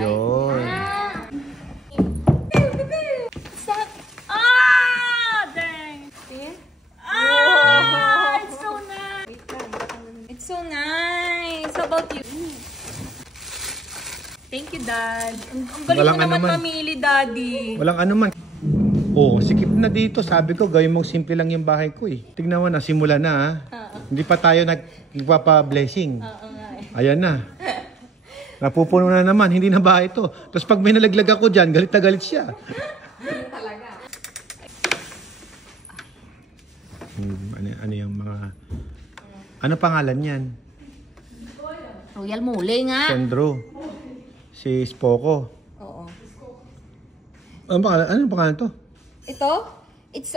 Yun. Dang. See? It's so nice. It's so nice. How about you? Thank you, Dad. Ang galing mo naman mamili, Daddy. Walang ano man. Oh, sikip na dito. Sabi ko, gawin mong simple lang yung bahay ko eh. Tignan mo na, simula na Hindi pa tayo nagpapa-blessing. Ayan na. Napupuno na naman, hindi na bahay ito. Tapos pag may nalaglag ako dyan, galit na galit siya. Talaga. Ano yung mga... Ano pangalan yan? Royal Mule nga. Sandro. Si Spoko. Oo. Anong pangalan to? Ito? It's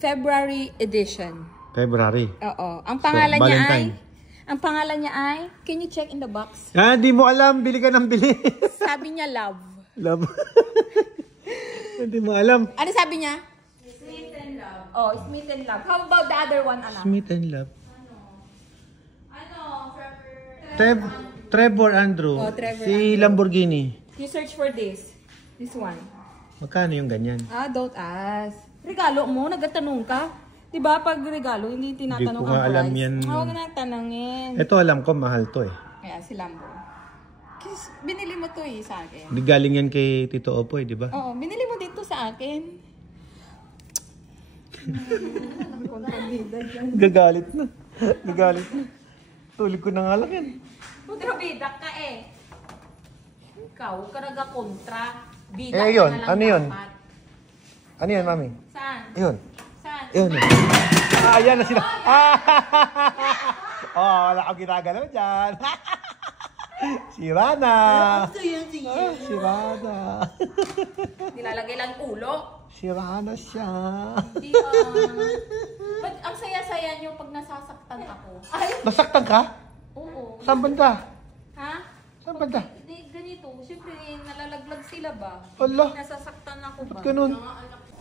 February edition. February. Oo. Ang pangalan So, niya Valentine. can you check in the box? Ah, di mo alam. Bili ka ng bili. Sabi niya love. Love. Hindi mo alam. Ano sabi niya? Smith and love. Oh, Smith and love. How about the other one, anak? Smith and Love. Trevor Andrew. Oh, Trevor si Andrew. Lamborghini. You search for this. This one. Magkano yung ganyan? Don't ask. Regalo mo, nagtatanong ka. Diba pag regalo, hindi tinatanong Hindi ko nga alam yan. Huwag na tanongin. Ito alam ko, mahal to eh. Kaya si Lambo. Kasi binili mo to sa akin. Hindi galing yan kay Tito Opoy, di ba? Oo, binili mo dito sa akin. Gagalit na. Gagalit na. Tulig ko na nga lang yan. Kontrabidak ka eh. Ikaw, huwag ka nag-kontra. Bidak Eh, yun. ka na lang Ano yun? dapat. Ano yan, mami? Saan? Yun. Saan? Yun. Ayan na sila. Wala akong ginagalaw dyan. Si Rana. Si Rana. Nilalagay lang ulo. Si Rana siya. Hindi But ang saya-saya nyo pag nasasaktan ako. Ay! Nasaktan ka? Oo. Saan banda? Ha? Saan banda? Hindi, ganito. Siyempre, nalalaglag sila ba? Wala. Nasasaktan ako ba? Ganun.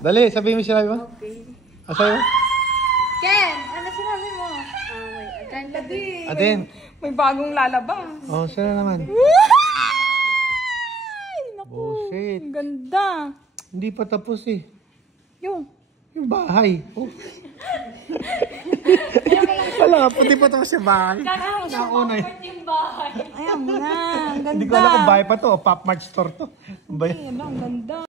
Dali, sabihin mo sinabi mo. Okay. Sa'yo? Ken! Ano sinabi mo? Wait. Atin. May bagong lalabas. Oh, saan naman? Ay! Naku! Bullshit. Ang ganda! Hindi pa tapos eh. Yung bahay. Oh. Wala, pati pa tapos yung bahay. Kakakapart yung bahay. Ayan mo na. Ang ganda. Hindi ko alam kung bahay pa to o Pop Mart store to. Ay, ang ganda.